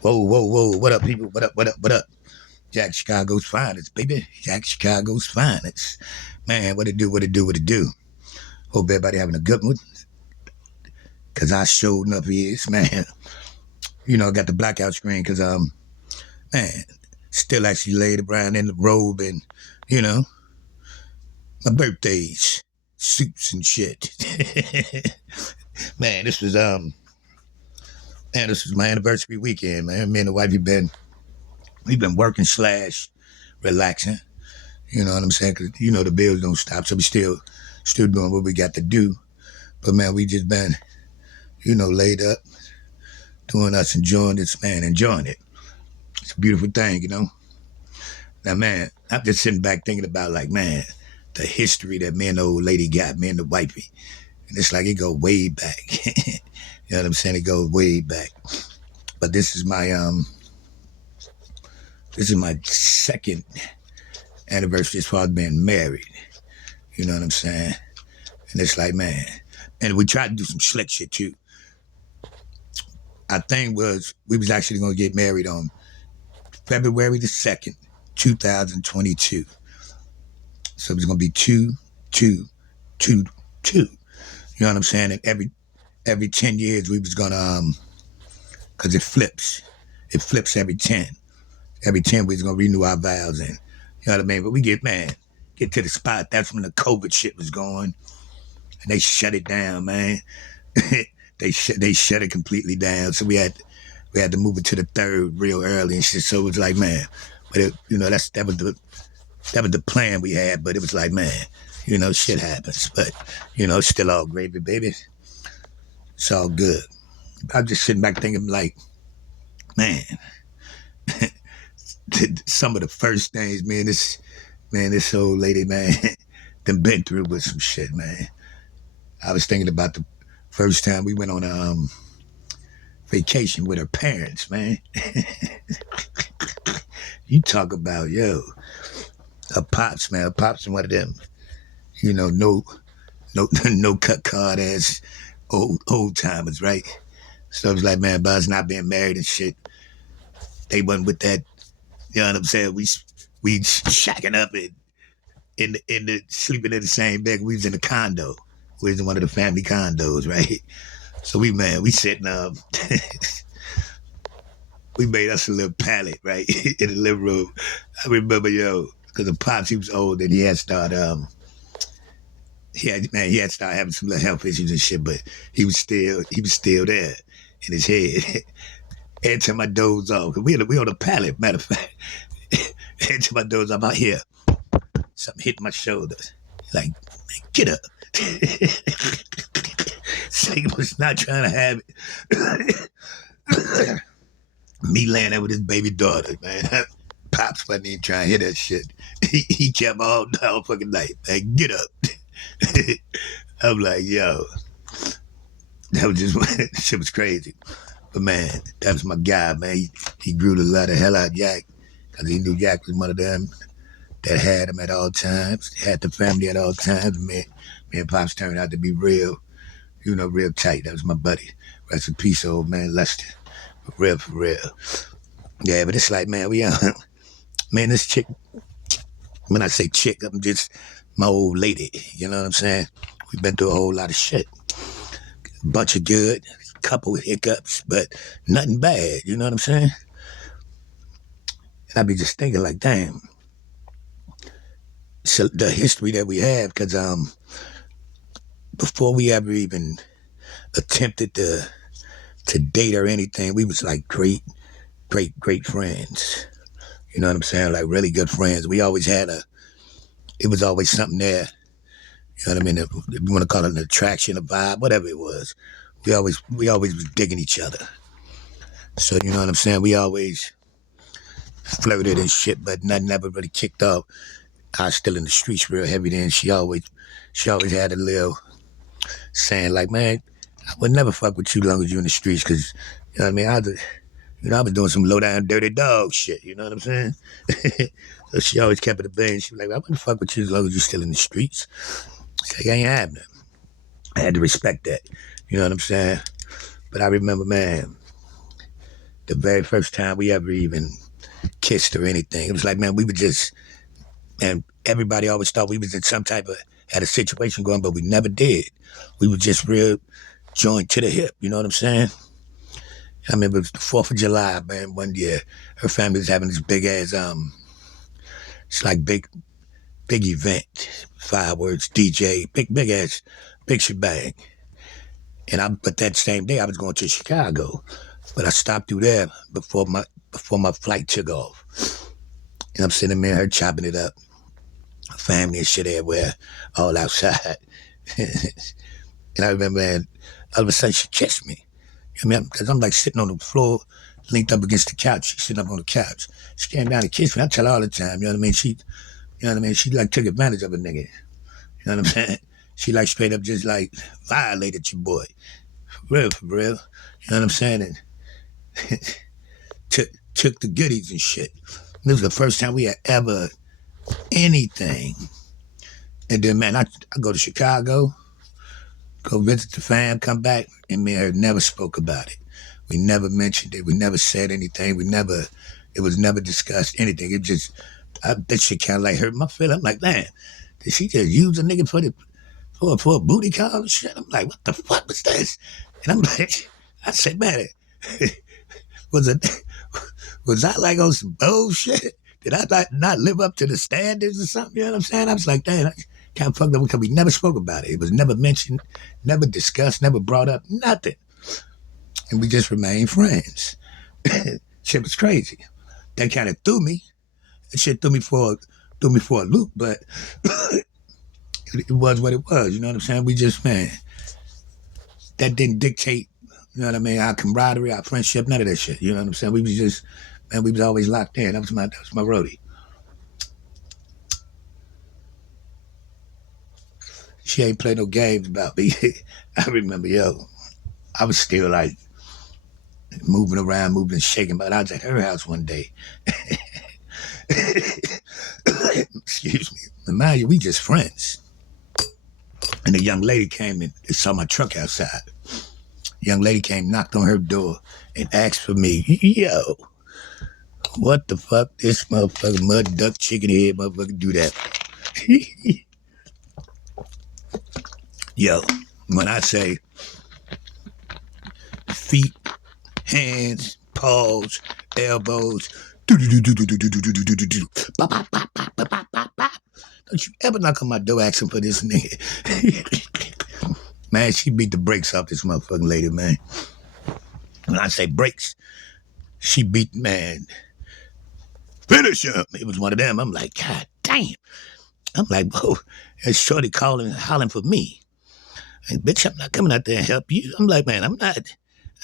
Whoa, whoa, whoa. What up, people? What up, what up, what up? Jack Chicago's finest, baby. Jack Chicago's finest. Man, what it do, what it do, what it do. Hope everybody having a good one. Cause I showed up is, man. Got the blackout screen cause man, still actually laid around in the robe and, you know, my birthdays, suits and shit. man, this was my anniversary weekend, man. Me and the wife we've been working slash relaxing. You know what I'm saying? Cause the bills don't stop, so we still doing what we got to do. But man, we just been, laid up, doing us, enjoying this, man, enjoying it. It's a beautiful thing. Now, man, I'm just sitting back thinking about like, man, the history that me and the old lady got, me and the wifey. And it's like it go way back. You know what I'm saying? It goes way back. But this is my second anniversary as far as being married. You know what I'm saying? And it's like, man, and we tried to do some slick shit too. Our thing was we was actually gonna get married on February the 2nd, 2022. So it was gonna be 2-2-2-2. You know what I'm saying? And every 10 years we was gonna cause it flips. It flips every 10. Every 10 we was gonna renew our vows and you know what I mean? But we get to the spot. That's when the COVID shit was going. And they shut it down, man. they shut it completely down. So we had to move it to the 3rd real early and shit. So it was like, man, but that was the plan we had. But it was like, man, shit happens. But it's still all gravy, baby. It's all good. I'm just sitting back thinking like, man, some of the first things, man, this old lady, man, done been through with some shit, man. I was thinking about the first time we went on vacation with her parents, man. You talk about, her pops, man. Her pops and one of them, no cut card ass old timers, right? So it was like, man, by us not being married and shit, they wasn't with that. You know what I'm saying? We shacking up in the sleeping in the same bed. We was in a condo. We was in one of the family condos, right? So we sitting up. We made us a little pallet, right, in the living room. I remember, because the pops, he was old and he had started having some little health issues and shit, but he was still there in his head. Every time I doze off, we on a pallet, matter of fact. Every time I doze off, I hear something hit my shoulder. Like, man, get up. Satan was not trying to have it. Me laying there with his baby daughter, man. Pops wasn't even trying to hear that shit. He kept all fucking night, man. Get up. I'm like, yo. That was just, shit was crazy. But man, that was my guy, man. He grew the lot of hell out of Jack. Because he knew Jack was one of them that had him at all times, had the family at all times. Me and Pops turned out to be real tight. That was my buddy. Rest in peace, old man Lester. For real. Yeah, but it's like, man, man, this chick, when I say chick, I'm just my old lady. You know what I'm saying? We've been through a whole lot of shit. Bunch of good, couple of hiccups, but nothing bad. You know what I'm saying? And I be just thinking like, damn. So the history that we have, because before we ever even attempted to date or anything, we was like great friends. You know what I'm saying? Like really good friends. We always had it was always something there. You know what I mean? If you want to call it an attraction, a vibe, whatever it was. We always was digging each other. So you know what I'm saying? We always flirted and shit, but nothing ever really kicked off. I was still in the streets real heavy then. She always had a little saying like, man, I would never fuck with you as long as you in the streets, because you know what I mean? I was doing some low down dirty dog shit, you know what I'm saying? So she always kept it a bang. She was like, I wouldn't fuck with you as long as you're still in the streets. It's like, I ain't happening. I had to respect that. You know what I'm saying? But I remember, man, the very first time we ever even kissed or anything. It was like, man, we were just, and everybody always thought we was in some type of, had a situation going, but we never did. We were just real joined to the hip, you know what I'm saying? I remember it was the 4th of July, man, one year. Her family was having this big ass, it's like big event, fireworks, DJ, big ass, big shebang. But that same day I was going to Chicago, but I stopped through there before my flight took off. And I'm sitting there, her chopping it up, family and shit everywhere, all outside. And I remember, man, all of a sudden she kissed me. You know what I mean? Because I'm like sitting on the floor, linked up against the couch. She's sitting up on the couch. She came down and kissed me. I tell her all the time, you know what I mean? She like took advantage of a nigga. You know what I'm saying? She like straight up just like violated your boy. For real. You know what I'm saying? And took the goodies and shit. And this was the first time we had ever anything. And then, man, I go to Chicago, go visit the fam, come back, and me and her never spoke about it. We never mentioned it. We never said anything. It was never discussed, anything. It just, that shit kind of like hurt my feelings. I'm like, man, did she just use a nigga for a booty call and shit? I'm like, what the fuck was this? And I'm like, I said, man, was I like on some bullshit? Did I not live up to the standards or something? You know what I'm saying? I was like, damn, I kind of fucked up because we never spoke about it. It was never mentioned, never discussed, never brought up, nothing. And we just remained friends. Shit was crazy. That kind of threw me. That shit threw me for a loop, but it was what it was. You know what I'm saying? We just, man, that didn't dictate, you know what I mean, our camaraderie, our friendship, none of that shit. You know what I'm saying? We was just, man, we was always locked in. That was my roadie. She ain't play no games about me. I remember, I was still like moving around, moving and shaking, but I was at her house one day. Excuse me. And mind you, we just friends. And a young lady came and saw my truck outside. Young lady came, knocked on her door, and asked for me. Yo, what the fuck? This motherfucker mud duck chicken head motherfucker do that? Yo, when I say feet, hands, paws, elbows, don't you ever knock on my door asking for this nigga? Man, she beat the brakes off this motherfucking lady, man. When I say brakes, she beat, man, finish him. It was one of them. I'm like, God damn. I'm like, whoa, that's shorty calling, hollering for me. Like, bitch, I'm not coming out there and help you. I'm like, man, I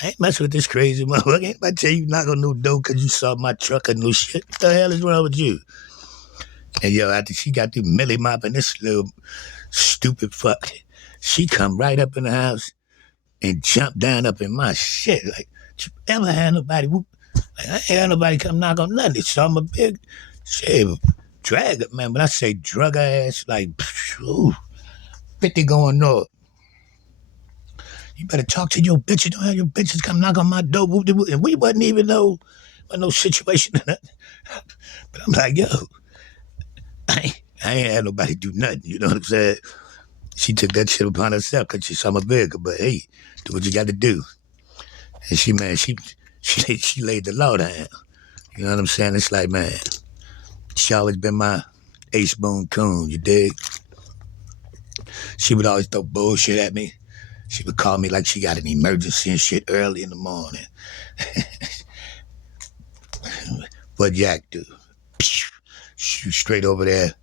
ain't messing with this crazy motherfucker. Ain't about to tell you knock on no door because you saw my truck or no shit. What the hell is wrong with you? And yo, after she got through millie mopping this little stupid fuck, she come right up in the house and jumped down up in my shit. Like, you ever had nobody whoop? Like, I ain't had nobody come knock on nothing. So I'm a big shit, drag it, man. When I say drug ass, like, 50 going north. You better talk to your bitches. Don't have your bitches come knock on my door. And we wasn't even no situation. But I'm like, yo, I ain't had nobody do nothing. You know what I'm saying? She took that shit upon herself because she saw my vehicle. But hey, do what you got to do. And she laid the law down. You know what I'm saying? It's like, man, she always been my ace bone coon. You dig? She would always throw bullshit at me. She would call me like she got an emergency and shit early in the morning. What Jack do? Shoot straight over there.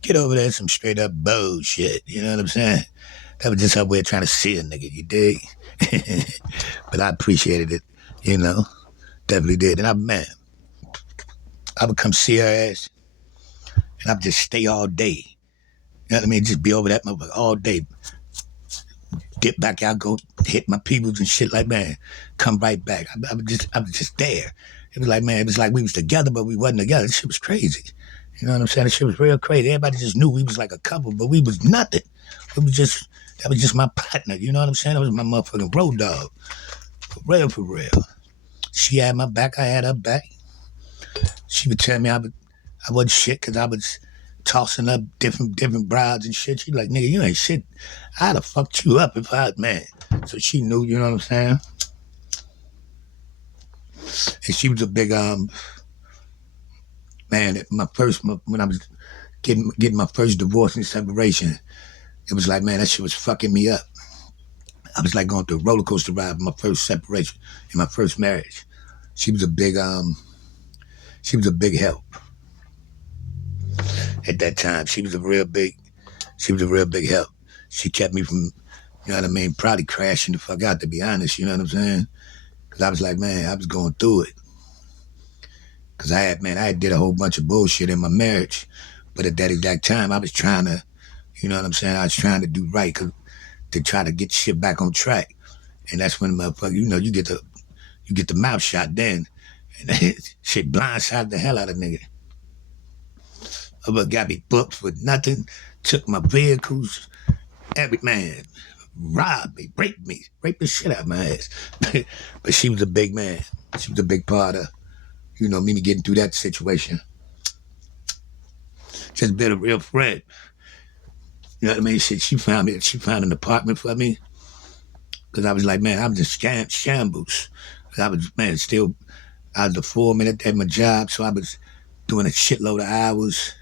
Get over there, some straight up bullshit. You know what I'm saying? That was just her way of trying to see a nigga, you dig? But I appreciated it, you know? Definitely did. And I would come see her ass, and I would just stay all day. You know what I mean? Just be over that motherfucker all day. Get back out, go hit my peoples and shit like, man, come right back. I was just there. It was like, man, it was like we was together, but we wasn't together. This shit was crazy. You know what I'm saying? This shit was real crazy. Everybody just knew we was like a couple, but we was nothing. That was just my partner. You know what I'm saying? That was my motherfucking road dog. For real, for real. She had my back, I had her back. She would tell me I wasn't shit because I was tossing up different brides and shit. She like, nigga, you ain't shit. I'd have fucked you up if I, man. So she knew, you know what I'm saying? And she was a big, man, when I was getting my first divorce and separation, it was like, man, that shit was fucking me up. I was like going through a roller coaster ride with my first separation in my first marriage. She was a big help at that time. She was a real big help. She kept me from, you know what I mean, probably crashing the fuck out, to be honest, you know what I'm saying? Because I was like, man, I was going through it. Because I had did a whole bunch of bullshit in my marriage. But at that exact time, I was trying to, you know what I'm saying? I was trying to do right to try to get shit back on track. And that's when motherfucker, you know, you get the mouth shot then. And shit blindsided the hell out of nigga. But got me booked for nothing, took my vehicles, every man, robbed me, raped the shit out of my ass. But she was a big man. She was a big part of, you know, me getting through that situation. Just been a real friend. You know what I mean? She found an apartment for me. Cause I was like, man, I was just shambles. I was the foreman at my job, so I was doing a shitload of hours.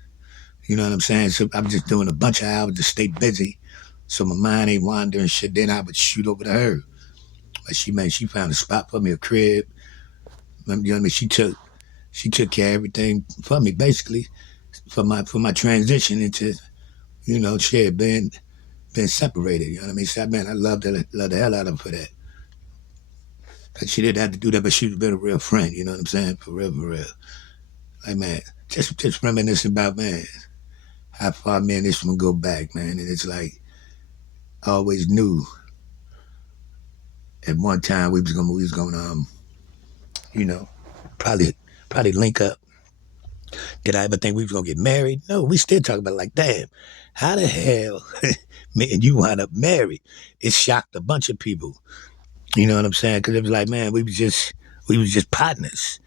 You know what I'm saying? So I was just doing a bunch of hours to stay busy, so my mind ain't wandering shit. Then I would shoot over to her. But she found a spot for me, a crib. You know what I mean? She took care of everything for me, basically, for my transition into, you know, shit, being separated. You know what I mean? So, man, I love the hell out of her for that. Cause she didn't have to do that, but she's been a real friend. You know what I'm saying? For real, for real. Like, man, just reminiscing about, man, how far me and this one go back, man. And it's like, I always knew at one time we was gonna you know, probably link up. Did I ever think we was gonna get married? No, we still talk about it like, damn, how the hell me and you wound up married? It shocked a bunch of people. You know what I'm saying? Because it was like, man, we was just partners.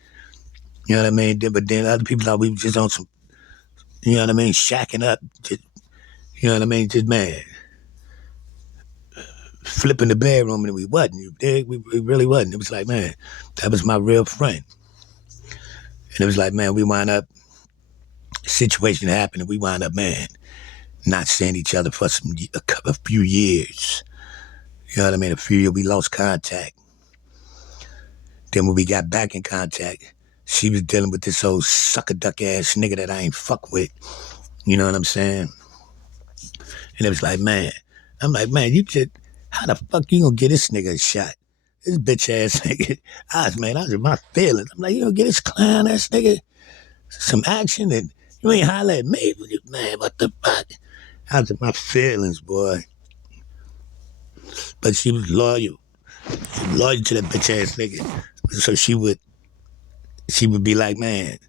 You know what I mean? But then other people thought we was just on some, you know what I mean, shacking up. Just, you know what I mean? Just, man, flipping the bedroom, and we wasn't. We really wasn't. It was like, man, that was my real friend. And it was like, man, we wound up, situation happened, and we wound up, man, not seeing each other for a few years. You know what I mean? A few years, we lost contact. Then when we got back in contact, she was dealing with this old sucker duck ass nigga that I ain't fuck with. You know what I'm saying? And it was like, man, I'm like, man, how the fuck you gonna get this nigga a shot? This bitch ass nigga. I was in my feelings. I'm like, you gonna get this clown ass nigga some action and you ain't holler at me. Man, what the fuck? I was in my feelings, boy. But she was loyal. She was loyal to that bitch ass nigga. So she would be like, man,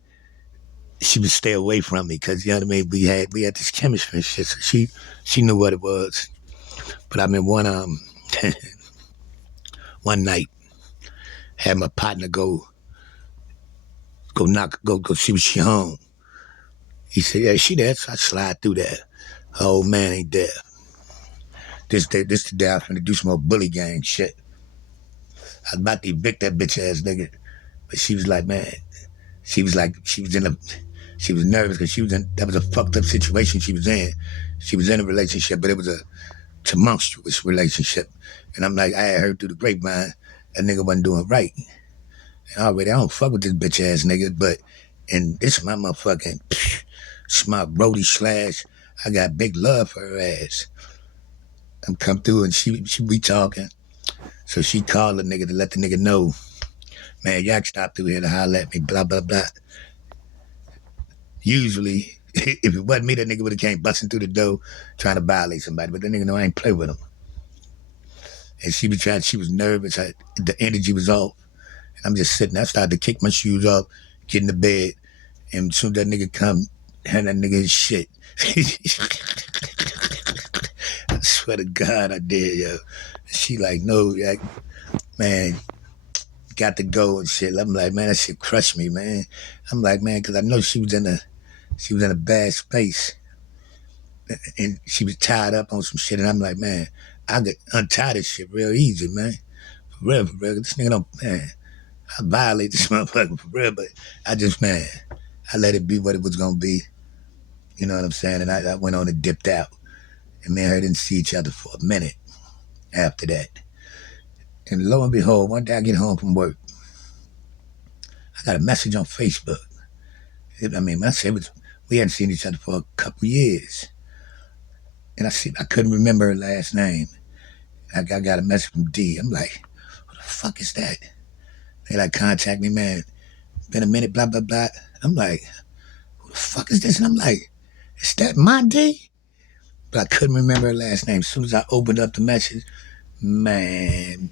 she would stay away from me because, you know what I mean, we had this chemistry and shit. So she knew what it was. But I mean, one night, had my partner go see what she home. He said, yeah, she there. So I slide through there. Her old man ain't there. This the day I was finna do some more bully gang shit. I was about to evict that bitch ass nigga. But she was like, man, she was nervous because that was a fucked up situation she was in. She was in a relationship, but it was a tumultuous relationship. And I'm like, I had heard through the grapevine that nigga wasn't doing right. And already, I don't fuck with this bitch ass nigga, and this is my motherfucking, it's my roadie slash, I got big love for her ass. I'm come through and she be talking. So she called the nigga to let the nigga know, man, y'all stop through here to holler at me, blah, blah, blah. Usually, if it wasn't me, that nigga would have came busting through the door trying to violate somebody, but that nigga know I ain't play with him. And she was nervous, the energy was off. And I'm just sitting there, I started to kick my shoes off, get in the bed, and as soon as that nigga come, hand that nigga his shit. I swear to God I did, yo. She like, no, like, man, got to go and shit. I'm like, man, that shit crushed me, man. I'm like, man, because I know she was in a bad space, and she was tied up on some shit, and I'm like, man, I could untie this shit real easy, man. For real. This nigga don't, man. I violate this motherfucker for real, but I just, man, I let it be what it was gonna be. You know what I'm saying? And I went on and dipped out, and me and her didn't see each other for a minute after that. And lo and behold, one day I get home from work, I got a message on Facebook. We hadn't seen each other for a couple years. And I couldn't remember her last name. I got a message from D. I'm like, what the fuck is that? They like contact me, man. Been a minute, blah, blah, blah. I'm like, who the fuck is this? And I'm like, is that my D? But I couldn't remember her last name. As soon as I opened up the message, man,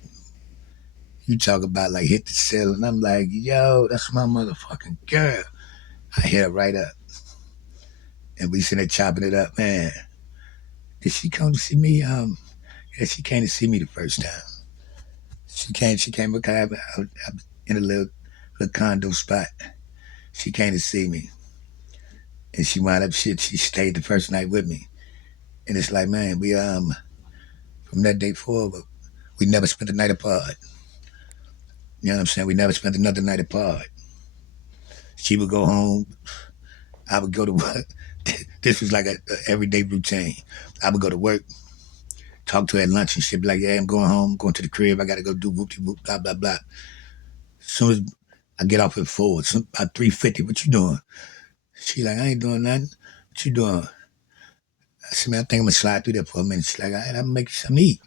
you talk about like hit the ceiling. I'm like, yo, that's my motherfucking girl. I hit her right up. And we sitting there chopping it up, man. Did she come to see me? Yeah, she came to see me the first time. She came because I was in a little condo spot. She came to see me. And she wound up she stayed the first night with me. And it's like, man, we from that day forward, we never spent a night apart. You know what I'm saying? We never spent another night apart. She would go home, I would go to work. This was like a everyday routine. I would go to work, talk to her at lunch and shit, be like, yeah, I'm going home, going to the crib, I gotta go do whoop-de-whoop, blah, blah, blah. As soon as I get off at 4, it's about 3:50, what you doing? She like, I ain't doing nothing. What you doing? I said, man, I think I'm gonna slide through there for a minute. She's like, all right, I'll make you something to eat.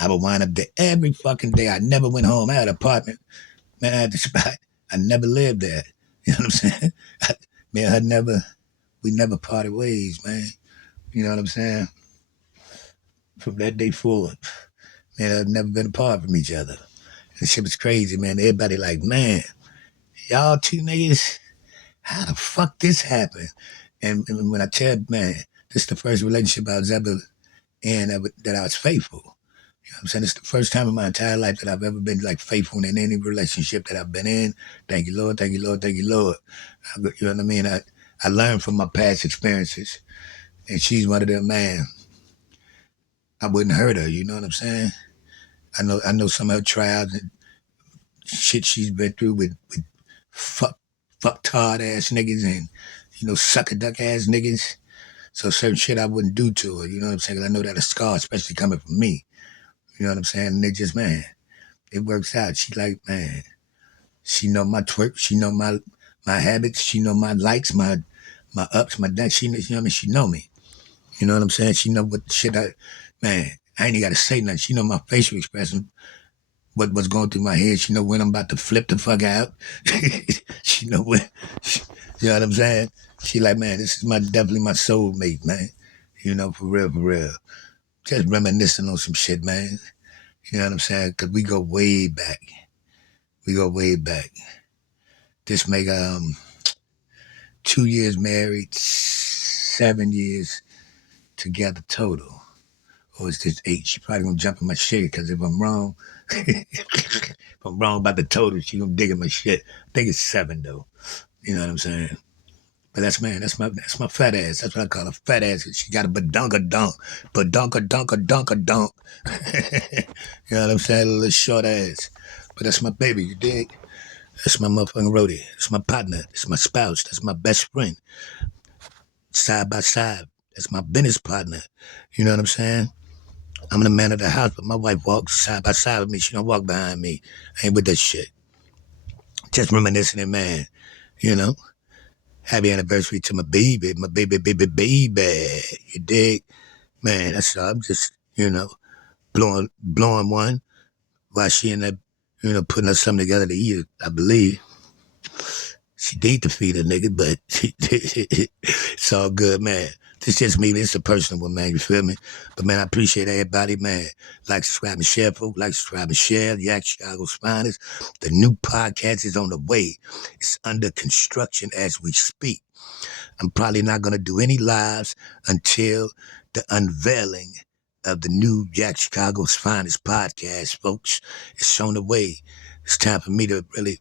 I would wind up there every fucking day. I never went home. I had an apartment. Man, I had the spot. I never lived there. You know what I'm saying? We never parted ways, man. You know what I'm saying? From that day forward, man, I've never been apart from each other. And shit was crazy, man. Everybody like, man, y'all two niggas, how the fuck this happened? And when I tell, man, this is the first relationship I was ever in that I was faithful. You know what I'm saying? It's the first time in my entire life that I've ever been like faithful in any relationship that I've been in. Thank you, Lord. Thank you, Lord. Thank you, Lord. You know what I mean? I learned from my past experiences, and she's one of them, man. I wouldn't hurt her. You know what I'm saying? I know some of her trials and shit she's been through with fucktard ass niggas and sucker duck ass niggas. So certain shit I wouldn't do to her. You know what I'm saying? 'Cause I know that a scar, especially coming from me. You know what I'm saying? And they just, man, it works out. She like, man, she know my twerk. She know my habits. She know my likes, my ups, my downs. You know what I mean? She know me. You know what I'm saying? She know what shit man, I ain't got to say nothing. She know my facial expression, what's going through my head. She know when I'm about to flip the fuck out. She know when, you know what I'm saying? She like, man, this is definitely my soulmate, man. You know, for real, for real. Just reminiscing on some shit, man. You know what I'm saying? Because we go way back. We go way back. This make 2 years married, 7 years together total. Or it's just 8. She probably gonna jump in my shit because if I'm wrong, if I'm wrong about the total, she gonna dig in my shit. I think it's 7 though. You know what I'm saying? But that's my fat ass. That's what I call her, fat ass. She got a badunka dunk. Badunka dunka dunka dunk. You know what I'm saying? A little short ass. But that's my baby, you dig? That's my motherfucking roadie. That's my partner. That's my spouse. That's my best friend. Side by side. That's my business partner. You know what I'm saying? I'm the man of the house, but my wife walks side by side with me. She don't walk behind me. I ain't with that shit. Just reminiscing it, man. You know? Happy anniversary to my baby, baby. You dig? Man, that's all. I'm just, blowing one while she in there, putting us something together to eat, I believe. She need to feed a nigga, but it's all good, man. This just me. It's a personal one, man. You feel me? But, man, I appreciate everybody, man. Like, subscribe, and share, folks. Like, subscribe, and share. Yak Chicago's Finest. The new podcast is on the way. It's under construction as we speak. I'm probably not going to do any lives until the unveiling of the new Yak Chicago's Finest podcast, folks. It's on the way. It's time for me to really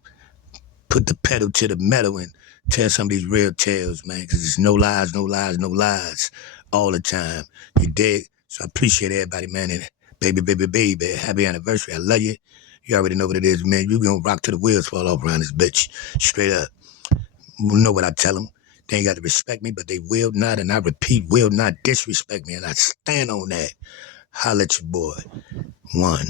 put the pedal to the metal and tell some of these real tales, man, because it's no lies, no lies, no lies all the time. You dig? So I appreciate everybody, man. And baby, happy anniversary. I love you. You already know what it is, man. You gonna rock till the wheels fall off around this bitch. Straight up. You know what I tell them. They ain't got to respect me, but they will not, and I repeat, will not disrespect me, and I stand on that. Holla at your boy. One.